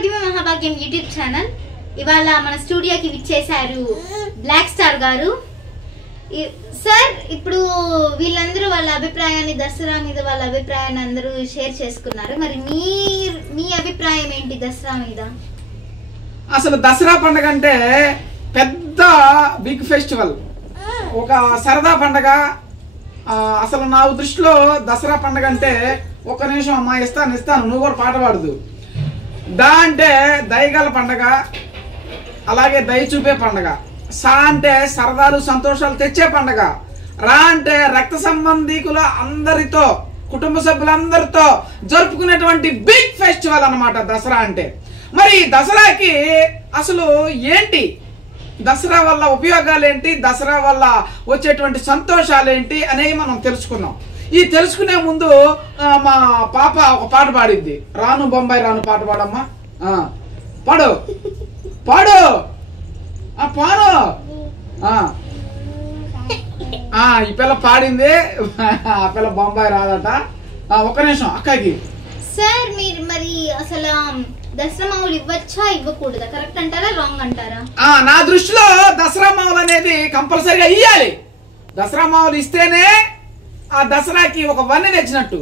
భాగ్యమే మహాభాగ్యం YouTube channel. ఇవాళ మన స్టూడియోకి విచ్చేశారు బ్లాక్ స్టార్ గారు. సార్, ఇప్పుడు వీళ్ళందరూ వాళ్ళ అభిప్రాయాన్ని, దసరా మీద వాళ్ళ అభిప్రాయాన్ని అందరూ షేర్ చేసుకున్నారు. మరి మీ అభిప్రాయం ఏంటి దసరా మీద? అసలు దసరా పండుగ అంటే పెద్ద బిగ్ ఫెస్టివల్, ఒక సరదా పండుగ. అసలు నా దృష్టిలో దసరా పండుగ అంటే, ఒక్క నిమిషం అమ్మా ఇస్తాను నువ్వు కూడా పాట పాడదు. దా అంటే దయగల పండగ, అలాగే దయ చూపే పండగ. సా అంటే సరదాలు సంతోషాలు తెచ్చే పండగ. రా అంటే రక్త సంబంధికుల అందరితో, కుటుంబ సభ్యులందరితో జరుపుకునేటువంటి బిగ్ ఫెస్టివల్ అన్నమాట దసరా అంటే. మరి దసరాకి అసలు ఏంటి, దసరా వల్ల ఉపయోగాలు ఏంటి, దసరా వల్ల వచ్చేటువంటి సంతోషాలు ఏంటి అనేవి మనం తెలుసుకున్నాం. ఈ తెలుసుకునే ముందు మా పాప ఒక పాట పాడిద్ది. రాను బొంబాయి రాను పాట పాడమ్మా. పాడు పాడు పాడు. ఈ పిల్ల పాడింది, ఆ పిల్ల బొంబాయి రాదట. ఒక్క నిమిషం అక్కకి. సార్, మీరు మరి అసలు దసరా మామూలు ఇవ్వచ్చా ఇవ్వకూడదా? కరెక్ట్ అంటారా, రాంగ్ అంటారా? నా దృష్టిలో దసరా మామూలు అనేది కంపల్సరిగా ఇయ్యాలి. దసరా మామూలు ఇస్తేనే ఆ దసరాకి ఒక వన్నె తెచ్చినట్టు.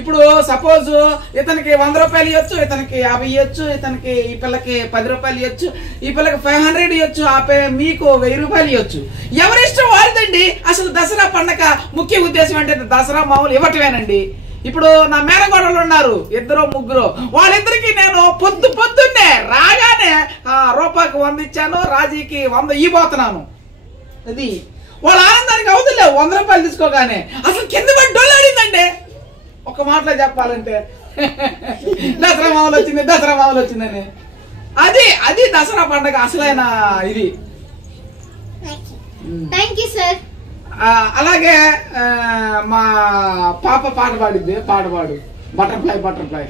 ఇప్పుడు సపోజ్ ఇతనికి 100 రూపాయలు ఇవ్వచ్చు, ఇతనికి 50 ఇవ్వచ్చు, ఇతనికి ఈ పిల్లకి 10 రూపాయలు ఇవ్వచ్చు, ఈ పిల్లకి 500 ఇవ్వచ్చు, మీకు 1000 రూపాయలు ఇవ్వచ్చు. ఎవరిష్టం వారిదండి. అసలు దసరా పండగ ముఖ్య ఉద్దేశం అంటే దసరా మామూలు ఇవ్వటమేనండి. ఇప్పుడు నా మేనగోడలు ఉన్నారు, 2-3. వాళ్ళిద్దరికి నేను పొద్దున్నే రాగానే రూపాయికి 100 ఇచ్చాను, రాజీకి 100 ఇవ్వబోతున్నాను. అది వాళ్ళ ఆనందానికి అవుతులేవు. 100 రూపాయలు తీసుకోగానే అసలు కింద పడి డొల్లాడిందండి. ఒక మాటలో చెప్పాలంటే దసరా మామూలు వచ్చింది, దసరా మామూలు వచ్చిందని. అది దసరా పండుగ అసలైన ఇది. Thank you sir. అలాగే మా పాప పాట పాడిద్ది. పాట పాడు. బటర్ఫ్లై.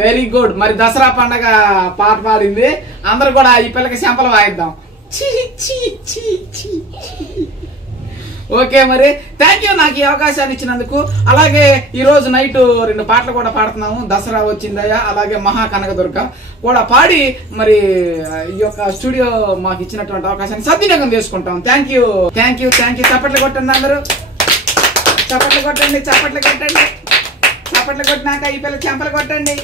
Very good. మరి దసరా పండగ పాట పాడింది. అందరు కూడా ఈ పిల్లకి చెంపలు వాయిద్దాం. ఓకే, మరి థ్యాంక్ యూ నాకు ఈ అవకాశాన్ని ఇచ్చినందుకు. అలాగే ఈ రోజు నైట్ 2 పాటలు కూడా పాడుతున్నాము. దసరా వచ్చిందయ్యా, అలాగే మహా కనకదుర్గ కూడా పాడి మరి ఈ యొక్క స్టూడియో మాకు ఇచ్చినటువంటి అవకాశాన్ని సద్వినియోగం చేసుకుంటాం. Thank you. చప్పట్లు కొట్టండి అందరూ, చప్పట్లు కొట్టండి. చప్పట్లు కొట్టినాక ఈ పిల్ల చెంపలు కొట్టండి.